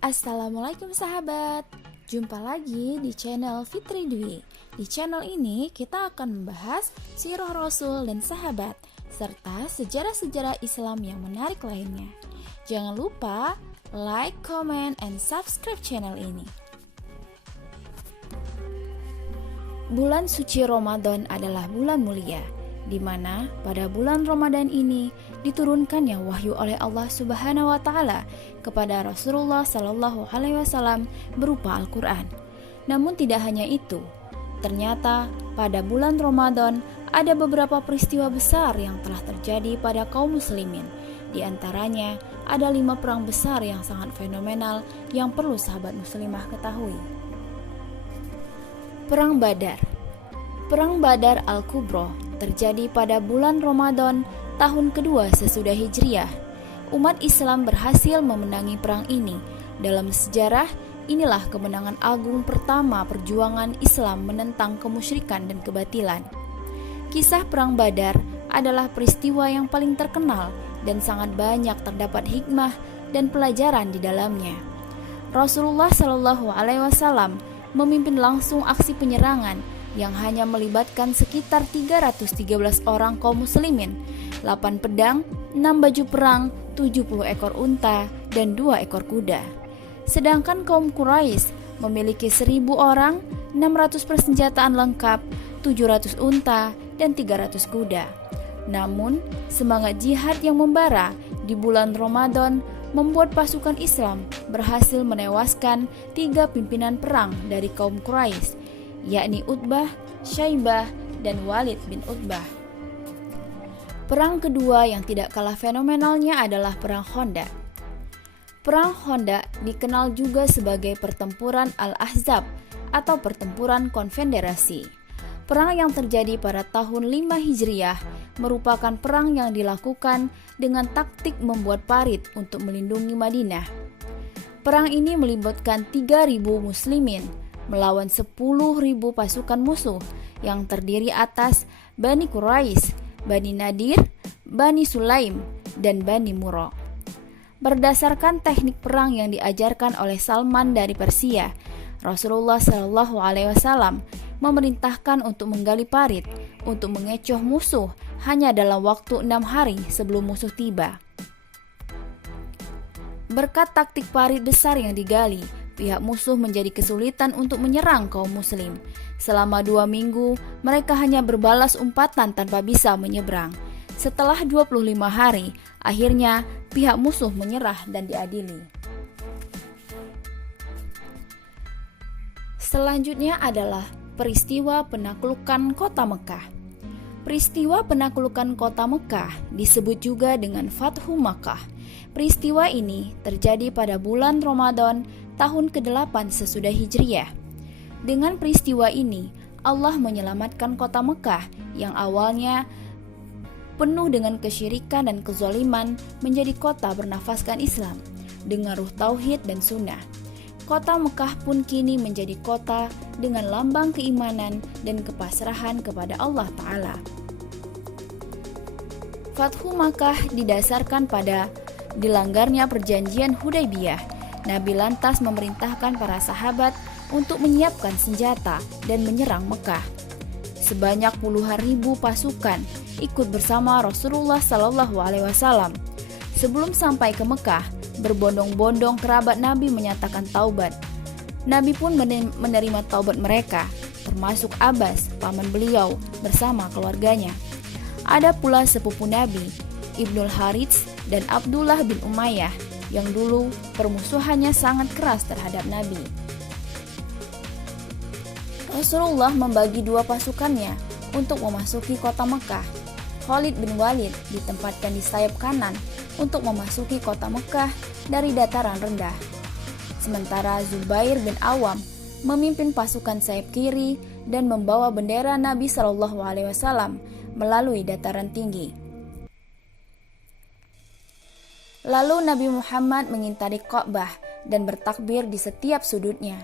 Assalamualaikum sahabat, jumpa lagi di channel Fitri Dwi. Di channel ini kita akan membahas sirah Rasul dan sahabat, serta sejarah-sejarah Islam yang menarik lainnya. Jangan lupa like, comment, and subscribe channel ini. Bulan suci Ramadan adalah bulan mulia, di mana pada bulan Ramadan ini diturunkannya wahyu oleh Allah Subhanahu wa taala kepada Rasulullah Shallallahu alaihi wasallam berupa Al-Qur'an. Namun tidak hanya itu, ternyata pada bulan Ramadan ada beberapa peristiwa besar yang telah terjadi pada kaum muslimin. Di antaranya ada 5 perang besar yang sangat fenomenal yang perlu sahabat muslimah ketahui. Perang Badar. Perang Badar Al-Kubra terjadi pada bulan Ramadan tahun kedua sesudah Hijriah. Umat Islam berhasil memenangi perang ini. Dalam sejarah, inilah kemenangan agung pertama perjuangan Islam menentang kemusyrikan dan kebatilan. Kisah Perang Badar adalah peristiwa yang paling terkenal dan sangat banyak terdapat hikmah dan pelajaran di dalamnya. Rasulullah Shallallahu alaihi wasallam memimpin langsung aksi penyerangan yang hanya melibatkan sekitar 313 orang kaum muslimin, 8 pedang, 6 baju perang, 70 ekor unta, dan 2 ekor kuda. Sedangkan kaum Quraisy memiliki 1000 orang, 600 persenjataan lengkap, 700 unta, dan 300 kuda. Namun, semangat jihad yang membara di bulan Ramadan membuat pasukan Islam berhasil menewaskan 3 pimpinan perang dari kaum Quraisy, yakni Utbah, Syaibah, dan Walid bin Utbah. Perang kedua yang tidak kalah fenomenalnya adalah Perang Khandaq. Perang Khandaq dikenal juga sebagai Pertempuran Al-Ahzab atau Pertempuran Konfederasi. Perang yang terjadi pada tahun 5 Hijriah merupakan perang yang dilakukan dengan taktik membuat parit untuk melindungi Madinah. Perang ini melibatkan 3.000 muslimin melawan 10.000 pasukan musuh yang terdiri atas Bani Quraisy, Bani Nadir, Bani Sulaim, dan Bani Murrah. Berdasarkan teknik perang yang diajarkan oleh Salman dari Persia, Rasulullah Shallallahu alaihi wasallam memerintahkan untuk menggali parit untuk mengecoh musuh hanya dalam waktu 6 hari sebelum musuh tiba. Berkat taktik parit besar yang digali, pihak musuh menjadi kesulitan untuk menyerang kaum muslim. Selama 2 minggu, mereka hanya berbalas umpatan tanpa bisa menyeberang. Setelah 25 hari, akhirnya pihak musuh menyerah dan diadili. Selanjutnya adalah peristiwa penaklukan kota Mekah. Peristiwa penaklukan kota Mekah disebut juga dengan Fathu Makkah. Peristiwa ini terjadi pada bulan Ramadan tahun ke-8 sesudah Hijriah. Dengan peristiwa ini, Allah menyelamatkan kota Mekah yang awalnya penuh dengan kesyirikan dan kezaliman menjadi kota bernafaskan Islam dengan ruh tauhid dan sunnah. Kota Mekah pun kini menjadi kota dengan lambang keimanan dan kepasrahan kepada Allah Ta'ala. Fathu Makkah didasarkan pada dilanggarnya perjanjian Hudaybiyah. Nabi lantas memerintahkan para sahabat untuk menyiapkan senjata dan menyerang Mekah. Sebanyak puluhan ribu pasukan ikut bersama Rasulullah Shallallahu alaihi wasallam. Sebelum sampai ke Mekah, berbondong-bondong kerabat Nabi menyatakan taubat. Nabi pun menerima taubat mereka, termasuk Abbas, paman beliau, bersama keluarganya. Ada pula sepupu Nabi, Ibnul Harits dan Abdullah bin Umayyah, yang dulu permusuhannya sangat keras terhadap Nabi. Rasulullah membagi 2 pasukannya untuk memasuki kota Mekah. Khalid bin Walid ditempatkan di sayap kanan untuk memasuki kota Mekah dari dataran rendah. Sementara Zubair bin Awam memimpin pasukan sayap kiri dan membawa bendera Nabi Shallallahu alaihi wasallam melalui dataran tinggi. Lalu Nabi Muhammad mengintari Ka'bah dan bertakbir di setiap sudutnya.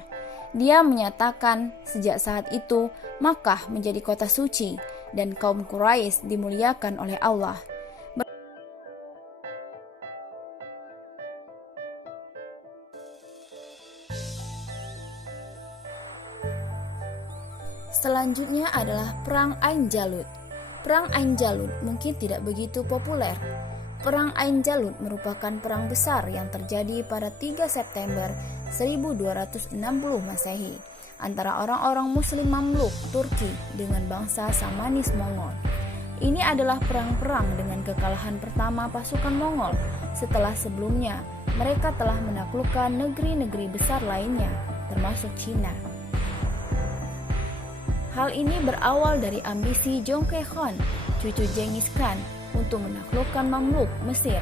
Dia menyatakan sejak saat itu Makkah menjadi kota suci dan kaum Quraisy dimuliakan oleh Allah. Ber- Selanjutnya adalah Perang Ain Jalut. Perang Ain Jalut mungkin tidak begitu populer. Perang Ain Jalut merupakan perang besar yang terjadi pada 3 September 1260 Masehi antara orang-orang Muslim Mamluk Turki dengan bangsa Samanis Mongol. Ini adalah perang-perang dengan kekalahan pertama pasukan Mongol setelah sebelumnya mereka telah menaklukkan negeri-negeri besar lainnya, termasuk Cina. Hal ini berawal dari ambisi Jongke Khan, cucu Genghis Khan, untuk menaklukkan Mamluk Mesir.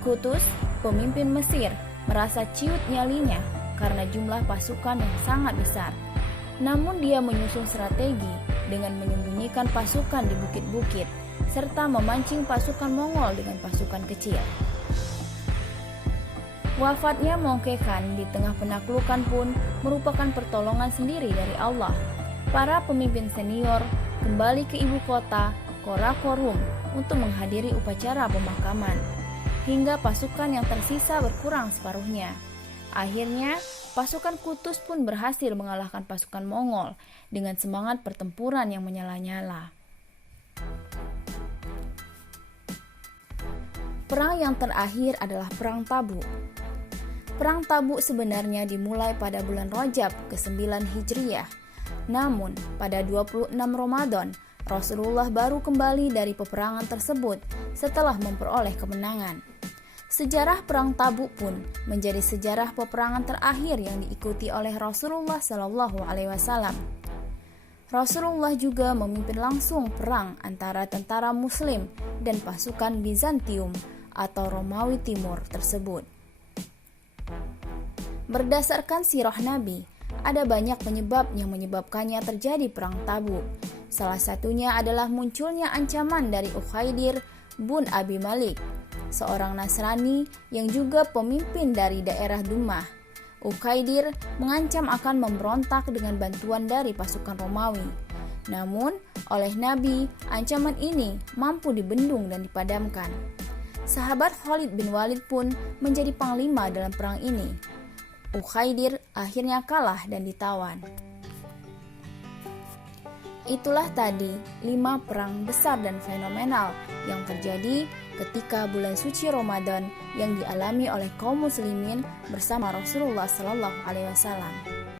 Qutuz, pemimpin Mesir, merasa ciut nyalinya karena jumlah pasukan yang sangat besar. Namun dia menyusun strategi dengan menyembunyikan pasukan di bukit-bukit, serta memancing pasukan Mongol dengan pasukan kecil. Wafatnya Mongke Khan di tengah penaklukan pun merupakan pertolongan sendiri dari Allah. Para pemimpin senior kembali ke ibu kota, Karakorum, untuk menghadiri upacara pemakaman, hingga pasukan yang tersisa berkurang separuhnya. Akhirnya, pasukan Qutuz pun berhasil mengalahkan pasukan Mongol dengan semangat pertempuran yang menyala-nyala. Perang yang terakhir adalah Perang Tabuk. Perang Tabuk sebenarnya dimulai pada bulan Rajab ke-9 Hijriah. Namun, pada 26 Ramadan, Rasulullah baru kembali dari peperangan tersebut setelah memperoleh kemenangan. Sejarah Perang Tabuk pun menjadi sejarah peperangan terakhir yang diikuti oleh Rasulullah SAW. Rasulullah juga memimpin langsung perang antara tentara Muslim dan pasukan Bizantium atau Romawi Timur tersebut. Berdasarkan sirah Nabi, ada banyak penyebab yang menyebabkannya terjadi Perang Tabuk. Salah satunya adalah munculnya ancaman dari Ukhaidir bin Abi Malik, seorang Nasrani yang juga pemimpin dari daerah Dumah. Ukhaidir mengancam akan memberontak dengan bantuan dari pasukan Romawi. Namun, oleh Nabi, ancaman ini mampu dibendung dan dipadamkan. Sahabat Khalid bin Walid pun menjadi panglima dalam perang ini. Ukhaidir akhirnya kalah dan ditawan. Itulah tadi 5 perang besar dan fenomenal yang terjadi ketika bulan suci Ramadan yang dialami oleh kaum muslimin bersama Rasulullah SAW.